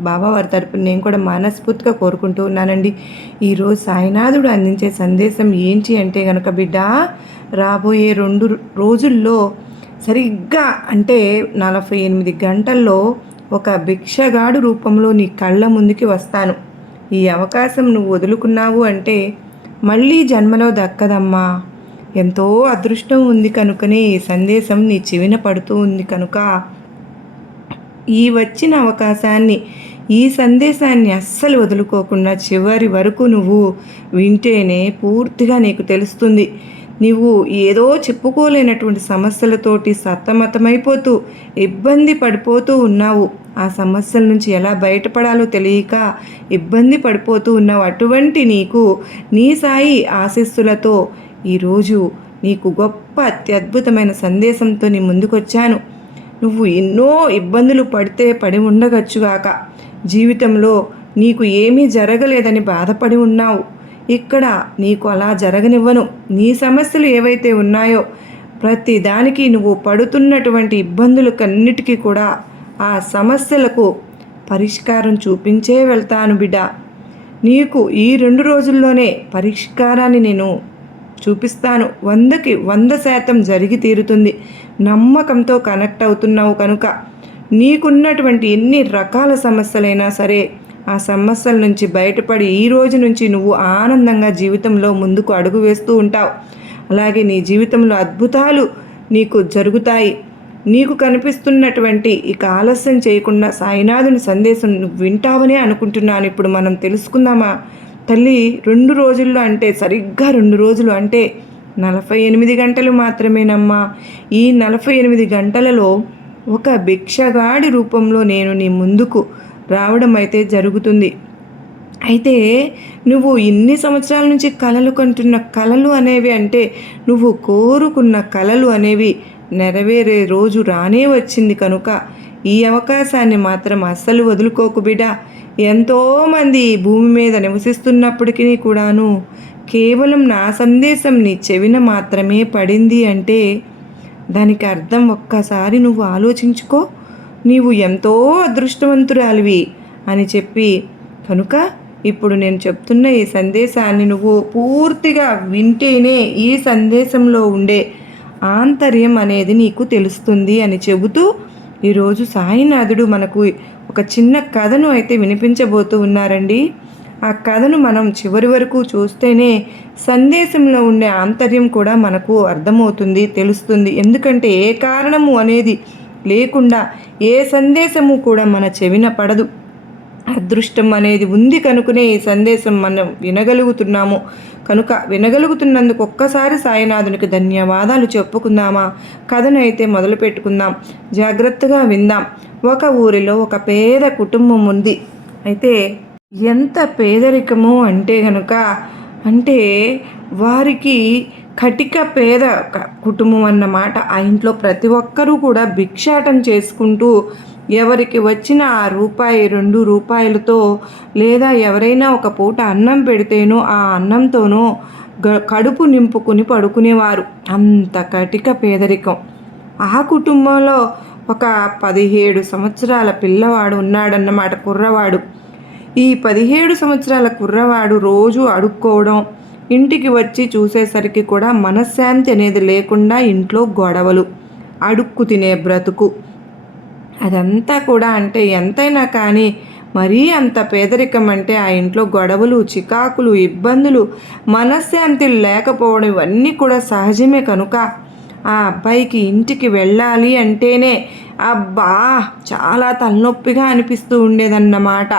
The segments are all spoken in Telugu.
బాబా వారి తరపున నేను కూడా మనస్ఫూర్తిగా కోరుకుంటూ ఉన్నానండి. ఈరోజు సాయినాథుడు అందించే సందేశం ఏంటి అంటే కనుక బిడ్డ రాబోయే రెండు రోజుల్లో సరిగ్గా అంటే నలభై ఎనిమిది గంటల్లో ఒక భిక్షగాడు రూపంలో నీ కళ్ళ ముందుకి వస్తాను. ఈ అవకాశం నువ్వు వదులుకున్నావు అంటే మళ్ళీ జన్మలో దక్కదమ్మా. ఎంతో అదృష్టం ఉంది కనుకనే ఈ సందేశం నీ చెవిన పడుతూ ఉంది కనుక ఈ వచ్చిన అవకాశాన్ని ఈ సందేశాన్ని అస్సలు వదులుకోకుండా చివరి వరకు నువ్వు వింటేనే పూర్తిగా నీకు తెలుస్తుంది. నువ్వు ఏదో చెప్పుకోలేనటువంటి సమస్యలతోటి సతమతమైపోతూ ఇబ్బంది పడిపోతూ ఉన్నావు. ఆ సమస్యల నుంచి ఎలా బయటపడాలో తెలియక ఇబ్బంది పడిపోతూ ఉన్నావు. అటువంటి నీకు నీ సాయి ఆశీస్సులతో ఈరోజు నీకు గొప్ప అత్యద్భుతమైన సందేశంతో నీ ముందుకొచ్చాను. నువ్వు ఎన్నో ఇబ్బందులు పడితే పడి ఉండగచ్చుగాక. జీవితంలో నీకు ఏమీ జరగలేదని బాధపడి ఉన్నావు. ఇక్కడ నీకు అలా జరగనివ్వను. నీ సమస్యలు ఏవైతే ఉన్నాయో ప్రతి దానికి నువ్వు పడుతున్నటువంటి ఇబ్బందులు కన్నిటికీ కూడా ఆ సమస్యలకు పరిష్కారం చూపించే వెళ్తాను బిడ్డ. నీకు ఈ రెండు రోజుల్లోనే పరిష్కారాన్ని నేను చూపిస్తాను. వందకి వంద శాతం జరిగి తీరుతుంది. నమ్మకంతో కనెక్ట్ అవుతున్నావు కనుక. నీకున్నటువంటి ఎన్ని రకాల సమస్యలైనా సరే ఆ సమస్యల నుంచి బయటపడి ఈ రోజు నుంచి నువ్వు ఆనందంగా జీవితంలో ముందుకు అడుగు వేస్తూ ఉంటావు. అలాగే నీ జీవితంలో అద్భుతాలు నీకు జరుగుతాయి. నీకు కనిపిస్తున్నటువంటి ఇక ఆలస్యం చేయకుండా సాయినాథుని సందేశం నువ్వు వింటావనే అనుకుంటున్నాను. ఇప్పుడు మనం తెలుసుకుందామా? తల్లి రెండు రోజుల్లో అంటే సరిగ్గా రెండు రోజులు అంటే నలభై ఎనిమిది గంటలు మాత్రమేనమ్మా. ఈ నలభై ఎనిమిది గంటలలో ఒక భిక్షగాడి రూపంలో నేను నీ ముందుకు రావడం అయితే జరుగుతుంది. అయితే నువ్వు ఇన్ని సంవత్సరాల నుంచి కలలు కంటున్న కలలు అనేవి అంటే నువ్వు కోరుకున్న కలలు అనేవి నెరవేరే రోజు రానే వచ్చింది కనుక ఈ అవకాశాన్ని మాత్రం అస్సలు వదులుకోకు బిడ్డ. ఎంతోమంది భూమి మీద నివసిస్తున్నప్పటికీ కూడాను కేవలం నా సందేశం నీ చెవిన మాత్రమే పడింది అంటే దానికి అర్థం ఒక్కసారి నువ్వు ఆలోచించుకో. నీవు ఎంతో అదృష్టవంతురాలివి అని చెప్పి కనుక ఇప్పుడు నేను చెప్తున్న ఈ సందేశాన్ని నువ్వు పూర్తిగా వింటేనే ఈ సందేశంలో ఉండే ఆంతర్యం అనేది నీకు తెలుస్తుంది అని చెబుతూ ఈరోజు సాయినాథుడు మనకు ఒక చిన్న కథను అయితే వినిపించబోతూ ఉన్నారండి. ఆ కథను మనం చివరి వరకు చూస్తేనే సందేశంలో ఉండే ఆంతర్యం కూడా మనకు అర్థమవుతుంది తెలుస్తుంది. ఎందుకంటే ఏ కారణము అనేది లేకుండా ఏ సందేశము కూడా మన చెవిన పడదు. అదృష్టం అనేది ఉంది కనుకనే ఈ సందేశం మనం వినగలుగుతున్నాము. కనుక వినగలుగుతున్నందుకు ఒక్కసారి సాయినాథునికి ధన్యవాదాలు చెప్పుకుందామా? కథను అయితే మొదలు పెట్టుకుందాం. జాగ్రత్తగా విందాం. ఒక ఊరిలో ఒక పేద కుటుంబం ఉంది. అయితే ఎంత పేదరికము అంటే కనుక అంటే వారికి కటిక పేద కుటుంబం అన్నమాట. ఆ ఇంట్లో ప్రతి ఒక్కరూ కూడా భిక్షాటం చేసుకుంటూ ఎవరికి వచ్చిన ఆ రూపాయి రెండు రూపాయలతో లేదా ఎవరైనా ఒక పూట అన్నం పెడితేనో ఆ అన్నంతోనో కడుపు నింపుకుని పడుకునేవారు. అంత కటిక పేదరికం. ఆ కుటుంబంలో ఒక పదిహేడు సంవత్సరాల పిల్లవాడు ఉన్నాడన్నమాట కుర్రవాడు. ఈ పదిహేడు సంవత్సరాల కుర్రవాడు రోజు అడుక్కోవడం ఇంటికి వచ్చి చూసేసరికి కూడా మనశ్శాంతి అనేది లేకుండా ఇంట్లో గొడవలు అడుక్కు తినే బ్రతుకు. అదంతా కూడా అంటే ఎంతైనా కానీ మరీ అంత పేదరికం అంటే ఆ ఇంట్లో గొడవలు చికాకులు ఇబ్బందులు మనశ్శాంతి లేకపోవడం ఇవన్నీ కూడా సహజమే కనుక. ఆ అబ్బాయికి ఇంటికి వెళ్ళాలి అంటేనే అబ్బా చాలా తలనొప్పిగా అనిపిస్తూ ఉండేదన్నమాట.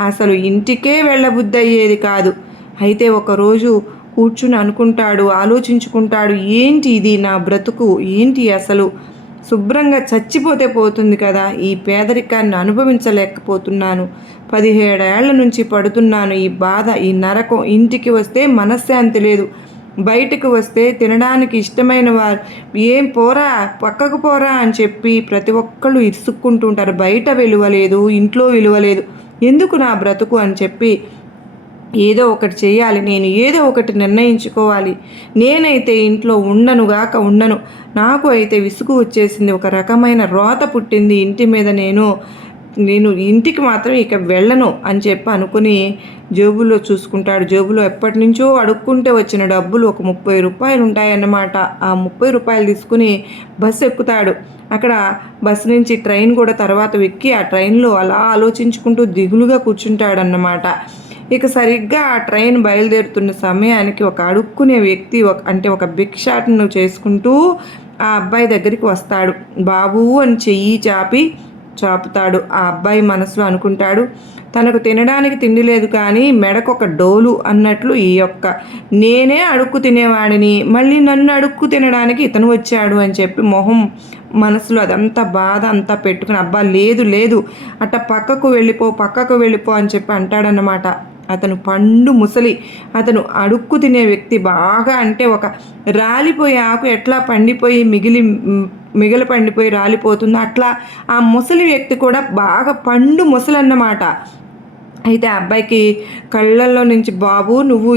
అసలు ఇంటికే వెళ్ళబుద్ధి అయ్యేది కాదు. అయితే ఒకరోజు కూర్చుని అనుకుంటాడు ఆలోచించుకుంటాడు ఏంటి ఇది నా బ్రతుకు? ఏంటి అసలు? శుభ్రంగా చచ్చిపోతే పోతుంది కదా ఈ పేదరికాన్ని అనుభవించలేకపోతున్నాను. పదిహేడేళ్ళ నుంచి పడుతున్నాను ఈ బాధ ఈ నరకం ఇంటికి వస్తే మనశ్శాంతి లేదు. బయటకు వస్తే తినడానికి ఇష్టమైన వారు ఏం పోరా పక్కకు పోరా అని చెప్పి ప్రతి ఒక్కళ్ళు ఇరుసుక్కుంటుంటారు బయట విలువ లేదు ఇంట్లో విలువ లేదు. ఎందుకు నా బ్రతుకు అని చెప్పి ఏదో ఒకటి చేయాలి నేను ఏదో ఒకటి నిర్ణయించుకోవాలి. నేనైతే ఇంట్లో ఉండనుగాక ఉండను. నాకు అయితే విసుగు వచ్చేసింది. ఒక రకమైన రోత పుట్టింది ఇంటి మీద నేను. నేను ఇంటికి మాత్రం ఇక వెళ్ళను అని చెప్పి అనుకుని జేబులో చూసుకుంటాడు. జేబులో ఎప్పటి నుంచో అడుక్కుంటే వచ్చిన డబ్బులు ఒక ముప్పై రూపాయలు ఉంటాయన్నమాట. ఆ ముప్పై రూపాయలు తీసుకుని బస్సు ఎక్కుతాడు. అక్కడ బస్సు నుంచి ట్రైన్ కూడా తర్వాత ఎక్కి ఆ ట్రైన్లో అలా ఆలోచించుకుంటూ దిగులుగా కూర్చుంటాడన్నమాట. ఇక సరిగ్గా ఆ ట్రైన్ బయలుదేరుతున్న సమయానికి ఒక అడుక్కునే వ్యక్తి ఒక అంటే ఒక భిక్షాటను చేసుకుంటూ ఆ అబ్బాయి దగ్గరికి వస్తాడు. బాబు అని చెయ్యి చాపి చాపుతాడు. ఆ అబ్బాయి మనసులో అనుకుంటాడు తనకు తినడానికి తిండి లేదు కానీ మెడకొక డోలు అన్నట్లు ఈ యొక్క నేనే అడుక్కు తినేవాడిని మళ్ళీ నన్ను అడుక్కు తినడానికి ఇతను వచ్చాడు అని చెప్పి మొహం మనసులో అదంతా బాధ అంతా పెట్టుకుని అబ్బా లేదు లేదు అట్ట పక్కకు వెళ్ళిపో పక్కకు వెళ్ళిపో అని చెప్పి అంటాడన్నమాట. అతను పండు ముసలి. అతను అడుక్కు తినే వ్యక్తి బాగా అంటే ఒక రాలిపోయే ఆకు ఎట్లా పండిపోయి మిగిలి మిగిలి పండిపోయి రాలిపోతుందో అట్లా ఆ ముసలి వ్యక్తి కూడా బాగా పండు ముసలి అన్నమాట అయితే ఆ అబ్బాయికి కళ్ళల్లో నుంచి బాబు నువ్వు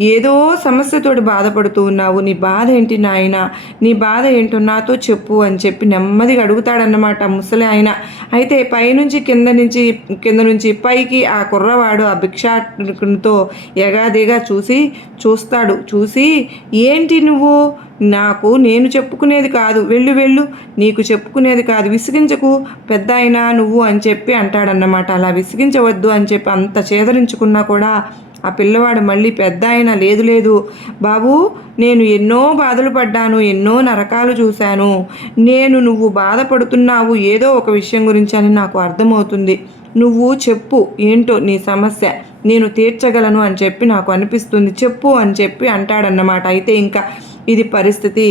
ఏదో సమస్యతోటి బాధపడుతూ ఉన్నావు. నీ బాధ ఏంటి నాయన? నీ బాధ ఏంటో నాతో చెప్పు అని చెప్పి నెమ్మదిగా అడుగుతాడన్నమాట ముసలి ఆయన. అయితే పైనుంచి కింద నుంచి కింద నుంచి పైకి ఆ కుర్రవాడు ఆ భిక్షాటకునితో ఎగాదిగా చూసి చూస్తాడు. చూసి ఏంటి నువ్వు? నాకు నేను చెప్పుకునేది కాదు. వెళ్ళు వెళ్ళు. నీకు చెప్పుకునేది కాదు. విసిగించకు. పెద్ద అయినా నువ్వు అని చెప్పి అంటాడన్నమాట. అలా విసిగించవద్దు అని చెప్పి అంత చేదరించుకున్నా కూడా ఆ పిల్లవాడు మళ్ళీ పెద్ద అయినా లేదు లేదు. బాబు నేను ఎన్నో బాధలు పడ్డాను ఎన్నో నరకాలు చూశాను. నేను నువ్వు బాధపడుతున్నావు ఏదో ఒక విషయం గురించి అని నాకు అర్థమవుతుంది. నువ్వు చెప్పు ఏంటో నీ సమస్య. నేను తీర్చగలను అని చెప్పి నాకు అనిపిస్తుంది. చెప్పు అని చెప్పి అంటాడన్నమాట. అయితే ఇంకా ఇది పరిస్థితి.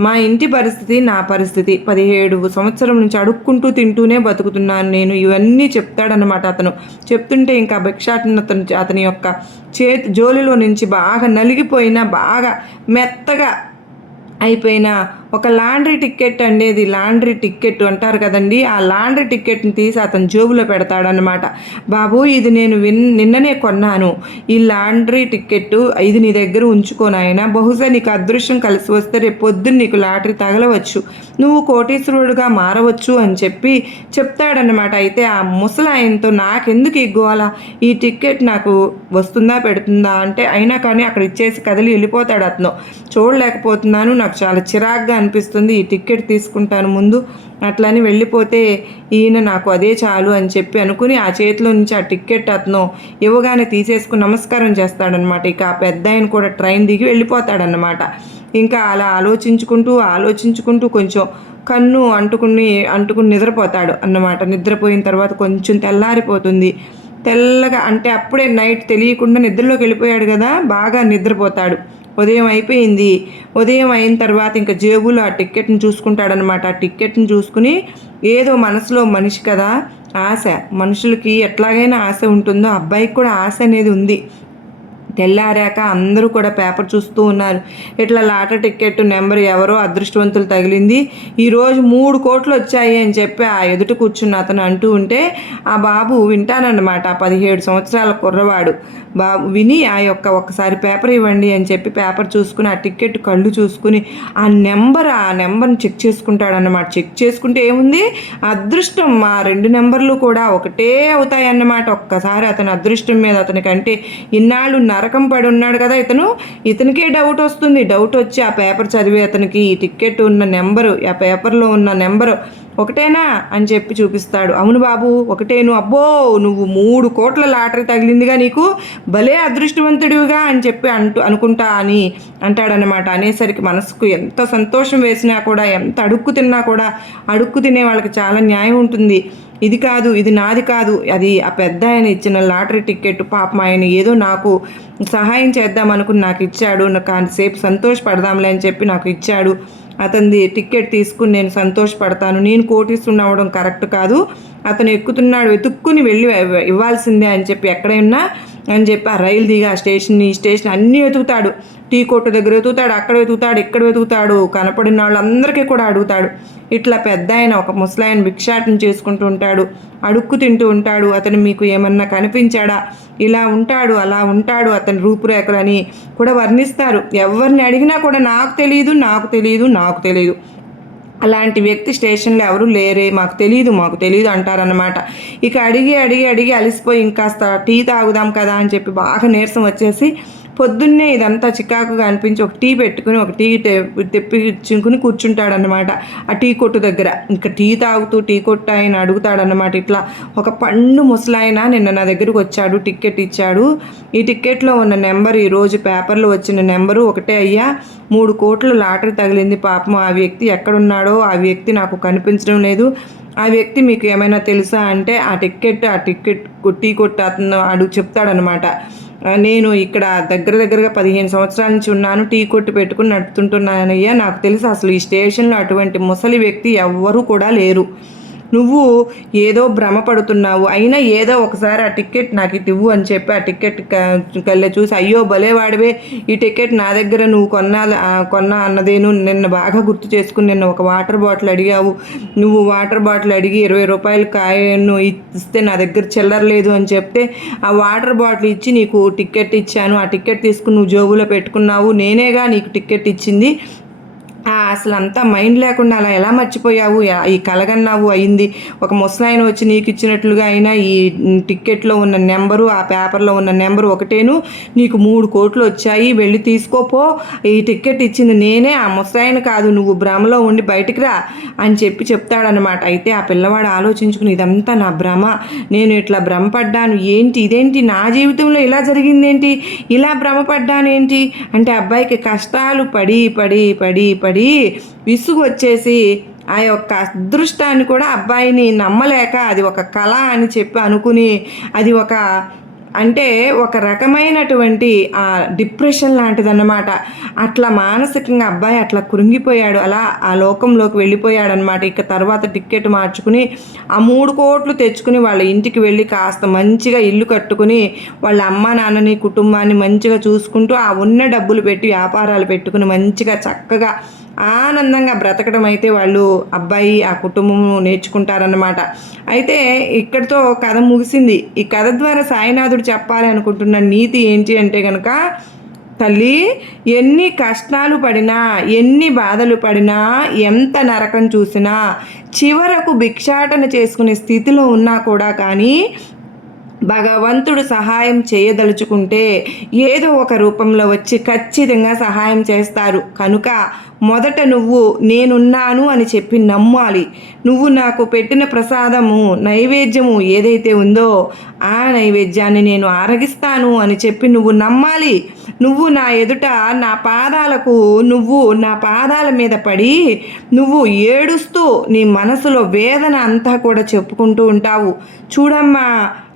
మా ఇంటి పరిస్థితి నా పరిస్థితి. పదిహేడు సంవత్సరం నుంచి అడుక్కుంటూ తింటూనే బతుకుతున్నాను నేను. ఇవన్నీ చెప్తాడనమాట అతను. చెప్తుంటే ఇంకా భిక్షాటన అతను అతని యొక్క చేతి జోలిలో నుంచి బాగా నలిగిపోయిన బాగా మెత్తగా అయిపోయిన ఒక లాండ్రీ టికెట్ అనేది లాండ్రీ టికెట్ అంటారు కదండి. ఆ లాండ్రీ టికెట్ని తీసి అతను జేబులో పెడతాడనమాట బాబు ఇది నేను విన్ నిన్ననే కొన్నాను. ఈ లాండ్రీ టికెట్ ఇది నీ దగ్గర ఉంచుకోనాయన బహుశా నీకు అదృష్టం కలిసి వస్తే రేపు పొద్దున్న నీకు లాటరీ తగలవచ్చు. నువ్వు కోటీశ్వరుడుగా మారవచ్చు అని చెప్పి చెప్తాడనమాట అయితే ఆ ముసలాయనతో నాకెందుకు గోల? ఈ టికెట్ నాకు వస్తుందా పెడుతుందా? అంటే అయినా కానీ అక్కడ ఇచ్చేసి కదిలి వెళ్ళిపోతాడు అతను. చూడలేకపోతున్నాను. నాకు చాలా చిరాగ్గా అనిపిస్తుంది ఈ టికెట్ తీసుకుంటాను ముందు. అట్లని వెళ్ళిపోతే ఈయన నాకు అదే చాలు అని చెప్పి అనుకుని ఆ చేతిలో నుంచి ఆ టికెట్ అతను ఇవ్వగానే తీసేసుకుని నమస్కారం చేస్తాడనమాట ఇక ఆ పెద్ద ఆయన కూడా ట్రైన్ దిగి వెళ్ళిపోతాడనమాట ఇంకా అలా ఆలోచించుకుంటూ ఆలోచించుకుంటూ కొంచెం కన్ను అంటుకుని అంటుకుని నిద్రపోతాడు అన్నమాట. నిద్రపోయిన తర్వాత కొంచెం తెల్లారిపోతుంది. తెల్లగా అంటే అప్పుడే నైట్ తెలియకుండా నిద్రలోకి వెళ్ళిపోయాడు కదా బాగా నిద్రపోతాడు. ఉదయం అయిపోయింది. ఉదయం అయిన తర్వాత ఇంకా జేబులో ఆ టిక్కెట్ని చూసుకుంటాడనమాట. ఆ టిక్కెట్ని చూసుకుని ఏదో మనసులో మనిషి కదా ఆశ. మనుషులకి ఎట్లాగైనా ఆశ ఉంటుందో అబ్బాయికి కూడా ఆశ అనేది ఉంది. తెల్లారాక అందరూ కూడా పేపర్ చూస్తూ ఉన్నారు. ఇట్లా లాటరీ టికెట్ నెంబర్ ఎవరో అదృష్టవంతులు తగిలింది. ఈరోజు మూడు కోట్లు వచ్చాయి అని చెప్పి ఆ ఎదుట కూర్చున్న అతను అంటూ ఉంటే ఆ బాబు వింటానన్నమాట పదిహేడు సంవత్సరాల కుర్రవాడు. బాబు విని ఆ యొక్క ఒక్కసారి పేపర్ ఇవ్వండి అని చెప్పి పేపర్ చూసుకుని ఆ టికెట్ కళ్ళు చూసుకుని ఆ నెంబర్ ఆ నెంబర్ని చెక్ చేసుకుంటాడన్నమాట. చెక్ చేసుకుంటే ఏముంది? అదృష్టం. మా రెండు నెంబర్లు కూడా ఒకటే అవుతాయన్నమాట. ఒక్కసారి అతని అదృష్టం మీద అతనికంటే ఇన్నాళ్ళు నరకం పడి ఉన్నాడు కదా ఇతను. ఇతనికే డౌట్ వస్తుంది. డౌట్ వచ్చి ఆ పేపర్ చదివి అతనికి ఈ టికెట్ ఉన్న నెంబరు ఆ పేపర్లో ఉన్న నెంబరు ఒకటేనా అని చెప్పి చూపిస్తాడు. అవును బాబు ఒకటేను. అబ్బో నువ్వు మూడు కోట్ల లాటరీ తగిలిందిగా నీకు. భలే అదృష్టవంతుడివిగా అని చెప్పి అంటూ అనుకుంటా అని అంటాడనమాట అనేసరికి మనసుకు ఎంత సంతోషం వేసినా కూడా ఎంత అడుక్కు తిన్నా కూడా అడుక్కు తినే వాళ్ళకి చాలా న్యాయం ఉంటుంది. ఇది కాదు ఇది నాది కాదు అది ఆ పెద్ద ఆయన ఇచ్చిన లాటరీ టికెట్ పాపం ఆయన ఏదో నాకు సహాయం చేద్దాం అనుకుని నాకు ఇచ్చాడు నాకు కాసేపు సంతోషపడదాంలే అని చెప్పి నాకు ఇచ్చాడు. అతనిది టికెట్ తీసుకుని నేను సంతోషపడతాను. నేను కోటిస్తున్న అవ్వడం కరెక్ట్ కాదు. అతను ఎక్కుతున్నాడు వెతుక్కుని వెళ్ళి ఇవ్వాల్సిందే అని చెప్పి ఎక్కడైనా అని చెప్పి ఆ రైలు దిగి ఆ స్టేషన్ ఈ స్టేషన్ అన్నీ వెతుకుతాడు. టీ కొట్టు దగ్గర వెతుకుతాడు అక్కడ వెతుకుతాడు ఇక్కడ వెతుకుతాడు కనపడిన వాళ్ళందరికీ కూడా అడుగుతాడు. ఇట్లా పెద్ద ఆయన ఒక ముసలాయన భిక్షాటం చేసుకుంటూ ఉంటాడు అడుక్కు తింటూ ఉంటాడు. అతను మీకు ఏమన్నా కనిపించాడా? ఇలా ఉంటాడు అలా ఉంటాడు అతని రూపురేఖలు అని కూడా వర్ణిస్తారు. ఎవరిని అడిగినా కూడా నాకు తెలియదు నాకు తెలియదు నాకు తెలియదు అలాంటి వ్యక్తి స్టేషన్లో ఎవరు లేరే. మాకు తెలియదు మాకు తెలియదు అంటారనమాట ఇక అడిగి అడిగి అడిగి అలసిపోయి ఇంకాస్త టీ తాగుదాం కదా అని చెప్పి బాగా నీరసం వచ్చేసి పొద్దున్నే ఇదంతా చికాకుగా అనిపించి ఒక టీ పెట్టుకుని ఒక టీ తెప్పించుకుని కూర్చుంటాడనమాట ఆ టీ కొట్టు దగ్గర. ఇంకా టీ తాగుతూ టీ కొట్టు ఆయన అడుగుతాడనమాట ఇట్లా. ఒక పండు ముసలాయన నిన్న నా దగ్గరకు వచ్చాడు టికెట్ ఇచ్చాడు. ఈ టికెట్లో ఉన్న నెంబర్ ఈరోజు పేపర్లో వచ్చిన నెంబరు ఒకటే అయ్యా. మూడు కోట్ల లాటరీ తగిలింది పాపం. ఆ వ్యక్తి ఎక్కడున్నాడో ఆ వ్యక్తి నాకు కనిపించడం లేదు. ఆ వ్యక్తి మీకు ఏమైనా తెలుసా అంటే ఆ టికెట్ ఆ టికెట్ టీ కొట్టు అతను అడుగు చెప్తాడనమాట నేను ఇక్కడ దగ్గర దగ్గరగా పదిహేను సంవత్సరాల నుంచి ఉన్నాను టీ కొట్టు పెట్టుకుని నడుపుతుంటున్నానయ్యా. నాకు తెలుసు అసలు ఈ స్టేషన్లో అటువంటి ముసలి వ్యక్తి ఎవ్వరూ కూడా లేరు. నువ్వు ఏదో భ్రమపడుతున్నావు అయినా ఏదో ఒకసారి ఆ టికెట్ నాకు ఇటు ఇవ్వు అని చెప్పి ఆ టికెట్ కళ్ళే చూసి అయ్యో భలేవాడివే ఈ టికెట్ నా దగ్గర నువ్వు కొన్నా కొన్నా అన్నదేను నిన్న బాగా గుర్తు చేసుకుని నిన్న ఒక వాటర్ బాటిల్ అడిగావు. నువ్వు వాటర్ బాటిల్ అడిగి ఇరవై రూపాయలు కాయను ఇస్తే నా దగ్గర చిల్లర లేదు అని చెప్తే ఆ వాటర్ బాటిల్ ఇచ్చి నీకు టికెట్ ఇచ్చాను. ఆ టికెట్ తీసుకుని నువ్వు జోబులో పెట్టుకున్నావు. నేనేగా నీకు టికెట్ ఇచ్చింది? అసలు అంతా మైండ్ లేకుండా అలా ఎలా మర్చిపోయావు? ఈ కలగన్నావు అయింది. ఒక ముసలాయన వచ్చి నీకు ఇచ్చినట్లుగా అయినా ఈ టిక్కెట్లో ఉన్న నెంబరు ఆ పేపర్లో ఉన్న నెంబరు ఒకటేను. నీకు మూడు కోట్లు వచ్చాయి. వెళ్ళి తీసుకోపో ఈ టిక్కెట్ ఇచ్చింది నేనే. ఆ ముసలాయన కాదు. నువ్వు భ్రమలో ఉండి బయటికి రా అని చెప్పి చెప్తాడనమాట అయితే ఆ పిల్లవాడు ఆలోచించుకుని ఇదంతా నా భ్రమ. నేను ఇట్లా భ్రమపడ్డాను. ఏంటి? ఇదేంటి? నా జీవితంలో ఇలా జరిగిందేంటి? ఇలా భ్రమపడ్డాను ఏంటి అంటే అబ్బాయికి కష్టాలు పడి పడి పడి పడి పడి విసుగు వచ్చేసి ఆ యొక్క అదృష్టాన్ని కూడా అబ్బాయిని నమ్మలేక అది ఒక కళ అని చెప్పి అనుకుని అది ఒక అంటే ఒక రకమైనటువంటి డిప్రెషన్ లాంటిదన్నమాట. అట్లా మానసికంగా అబ్బాయి అట్లా కృంగిపోయాడు. అలా ఆ లోకంలోకి వెళ్ళిపోయాడు అనమాట ఇక తర్వాత టిక్కెట్ మార్చుకుని ఆ మూడు కోట్లు తెచ్చుకుని వాళ్ళ ఇంటికి వెళ్ళి కాస్త మంచిగా ఇల్లు కట్టుకుని వాళ్ళ అమ్మ నాన్నని కుటుంబాన్ని మంచిగా చూసుకుంటూ ఆ ఉన్న డబ్బులు పెట్టి వ్యాపారాలు పెట్టుకుని మంచిగా చక్కగా ఆనందంగా బ్రతకడం అయితే వాళ్ళు అబ్బాయి ఆ కుటుంబం నేర్చుకుంటారన్నమాట. అయితే ఇక్కడితో కథ ముగిసింది. ఈ కథ ద్వారా సాయినాథుడు చెప్పాలి అనుకుంటున్న నీతి ఏంటి అంటే కనుక తల్లి ఎన్ని కష్టాలు పడినా ఎన్ని బాధలు పడినా ఎంత నరకం చూసినా చివరకు భిక్షాటన చేసుకునే స్థితిలో ఉన్నా కూడా కానీ భగవంతుడు సహాయం చేయదలుచుకుంటే ఏదో ఒక రూపంలో వచ్చి ఖచ్చితంగా సహాయం చేస్తారు. కనుక మొదట నువ్వు నేనున్నాను అని చెప్పి నమ్మాలి. నువ్వు నాకు పెట్టిన ప్రసాదము నైవేద్యము ఏదైతే ఉందో ఆ నైవేద్యాన్ని నేను ఆరగిస్తాను అని చెప్పి నువ్వు నమ్మాలి. నువ్వు నా ఎదుట నా పాదాలకు నువ్వు నా పాదాల మీద పడి నువ్వు ఏడుస్తూ నీ మనసులో వేదన అంతా కూడా చెప్పుకుంటూ ఉంటావు. చూడమ్మా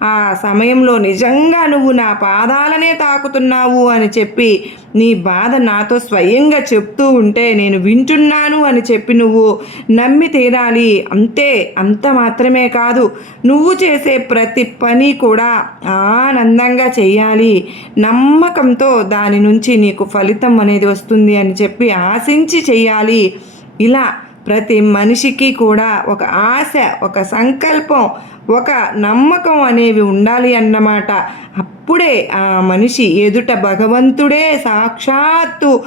ఆ సమయంలో నిజంగా నువ్వు నా పాదాలనే తాకుతున్నావు అని చెప్పి నీ బాధ నాతో స్వయంగా చెప్తూ ఉంటే నేను వింటున్నాను అని చెప్పి నువ్వు నమ్మి తీరాలి. అంతే అంత మాత్రమే కాదు. నువ్వు చేసే ప్రతి పని కూడా ఆనందంగా చేయాలి. నమ్మకంతో దాని నుంచి నీకు ఫలితం అనేది వస్తుంది అని చెప్పి ఆశించి చేయాలి. ఇలా ప్రతి మనిషికి కూడా ఒక ఆశ ఒక సంకల్పం ఒక నమ్మకం అనేవి ఉండాలి అన్నమాట. అప్పుడే ఆ మనిషి ఎదుట భగవంతుడే సాక్షాత్తు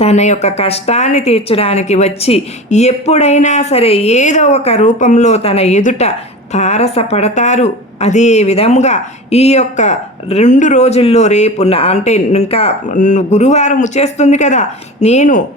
తన యొక్క కష్టాన్ని తీర్చడానికి వచ్చి ఎప్పుడైనా సరే ఏదో ఒక రూపంలో తన ఎదుట తారసపడతారు. అదే విధముగా ఈ యొక్క రెండు రోజుల్లో రేపు అంటే ఇంకా గురువారం వచ్చేస్తుంది కదా నేను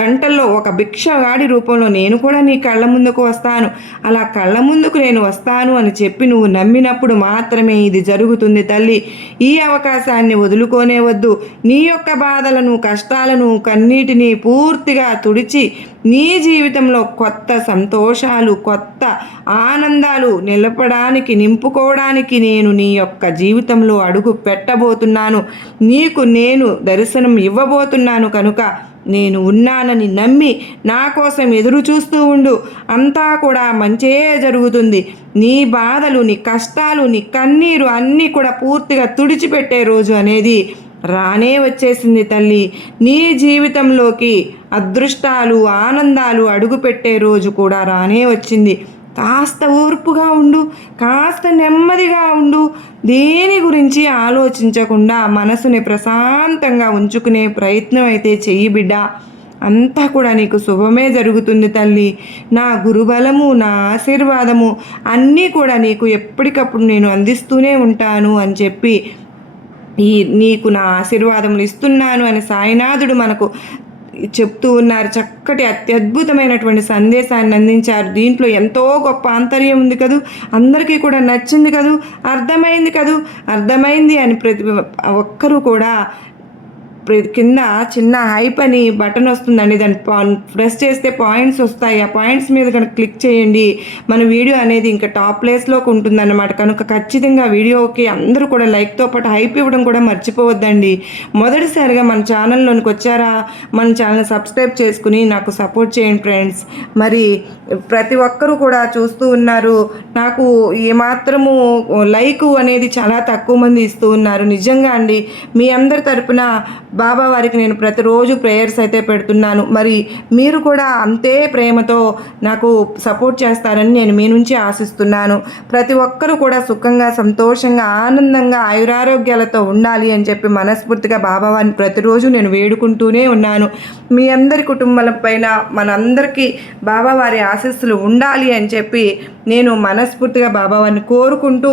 గంటల్లో ఒక భిక్షగాడి రూపంలో నేను కూడా నీ కళ్ళ ముందుకు వస్తాను. అలా కళ్ళ ముందుకు నేను వస్తాను అని చెప్పి నువ్వు నమ్మినప్పుడు మాత్రమే ఇది జరుగుతుంది తల్లి. ఈ అవకాశాన్ని వదులుకోనే వద్దు నీ యొక్క బాధలను కష్టాలను కన్నీటిని పూర్తిగా తుడిచి నీ జీవితంలో కొత్త సంతోషాలు కొత్త ఆనందాలు నిలపడానికి నింపుకోవడానికి నేను నీ యొక్క జీవితంలో అడుగు పెట్టబోతున్నాను. నీకు నేను దర్శనం ఇవ్వబోతున్నాను కనుక నేను ఉన్నానని నమ్మి నా కోసం ఎదురు చూస్తూ ఉండు. అంతా కూడా మంచే జరుగుతుంది. నీ బాధలు నీ కష్టాలు నీ కన్నీరు అన్నీ కూడా పూర్తిగా తుడిచిపెట్టే రోజు అనేది రానే వచ్చేసింది తల్లి. నీ జీవితంలోకి అదృష్టాలు ఆనందాలు అడుగుపెట్టే రోజు కూడా రానే వచ్చింది. కాస్త ఓర్పుగా ఉండు కాస్త నెమ్మదిగా ఉండు. దేని గురించి ఆలోచించకుండా మనసుని ప్రశాంతంగా ఉంచుకునే ప్రయత్నం అయితే చెయ్యి బిడ్డ. అంతా కూడా నీకు శుభమే జరుగుతుంది తల్లి. నా గురుబలము నా ఆశీర్వాదము అన్నీ కూడా నీకు ఎప్పటికప్పుడు నేను అందిస్తూనే ఉంటాను అని చెప్పి ఈ నీకు నా ఆశీర్వాదములు ఇస్తున్నాను అని సాయినాథుడు మనకు చెప్తూ ఉన్నారు. చక్కటి అత్యద్భుతమైనటువంటి సందేశాన్ని అందించారు. దీంట్లో ఎంతో గొప్ప ఆంతర్యం ఉంది కదూ? అందరికీ కూడా నచ్చింది కదూ? అర్థమైంది కదూ? అర్థమైంది అని ప్రతి ఒక్కరూ కూడా కింద చిన్న హైప్ అని బటన్ వస్తుందండి. దాన్ని ప్రెస్ చేస్తే పాయింట్స్ వస్తాయి. ఆ పాయింట్స్ మీద కనుక క్లిక్ చేయండి. మన వీడియో అనేది ఇంకా టాప్ ప్లేస్లోకి ఉంటుందన్నమాట. కనుక ఖచ్చితంగా వీడియోకి అందరూ కూడా లైక్తో పాటు హైప్ ఇవ్వడం కూడా మర్చిపోవద్దండి. మొదటిసారిగా మన ఛానల్లోనికి వచ్చారా? మన ఛానల్ సబ్స్క్రైబ్ చేసుకుని నాకు సపోర్ట్ చేయండి ఫ్రెండ్స్. మరి ప్రతి ఒక్కరూ కూడా చూస్తూ ఉన్నారు. నాకు ఏమాత్రము లైక్ అనేది చాలా తక్కువ మంది ఇస్తూ ఉన్నారు. నిజంగా అండి మీ అందరి తరపున బాబా వారికి నేను ప్రతిరోజు ప్రేయర్స్ అయితే పెడుతున్నాను. మరి మీరు కూడా అంతే ప్రేమతో నాకు సపోర్ట్ చేస్తారని నేను మీ నుంచి ఆశిస్తున్నాను. ప్రతి ఒక్కరూ కూడా సుఖంగా సంతోషంగా ఆనందంగా ఆయురారోగ్యాలతో ఉండాలి అని చెప్పి మనస్ఫూర్తిగా బాబావారిని ప్రతిరోజు నేను వేడుకుంటూనే ఉన్నాను. మీ అందరి కుటుంబాల పైన మనందరికీ బాబావారి ఆశీస్సులు ఉండాలి అని చెప్పి నేను మనస్ఫూర్తిగా బాబావారిని కోరుకుంటూ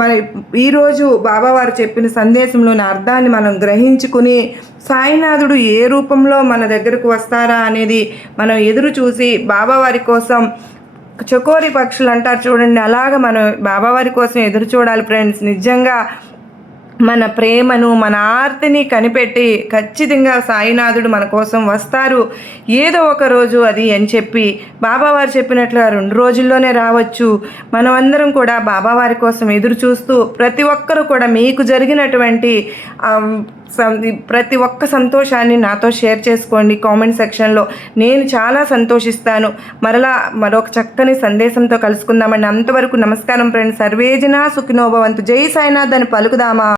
మరి ఈరోజు బాబావారు చెప్పిన సందేశంలోని అర్థాన్ని మనం గ్రహించుకుని సాయినాథుడు ఏ రూపంలో మన దగ్గరకు వస్తారా అనేది మనం ఎదురు చూసి బాబావారి కోసం చకోరి పక్షులు అంటారు చూడండి అలాగ మనం బాబావారి కోసం ఎదురు చూడాలి ఫ్రెండ్స్ నిజంగా మన ప్రేమను మన ఆర్తిని కనిపెట్టి ఖచ్చితంగా సాయినాథుడు మన కోసం వస్తారు. ఏదో ఒక రోజు అది అని చెప్పి బాబావారు చెప్పినట్లు రెండు రోజుల్లోనే రావచ్చు. మనమందరం కూడా బాబావారి కోసం ఎదురు చూస్తూ ప్రతి ఒక్కరూ కూడా మీకు జరిగినటువంటి ప్రతి ఒక్క సంతోషాన్ని నాతో షేర్ చేసుకోండి. కామెంట్ సెక్షన్లో నేను చాలా సంతోషిస్తాను. మరలా మరొక చక్కని సందేశంతో కలుసుకుందామండి. అంతవరకు నమస్కారం ఫ్రెండ్స్. సర్వేజన సుఖినోభవంతు జై సాయినాథ్ అని పలుకుదామా?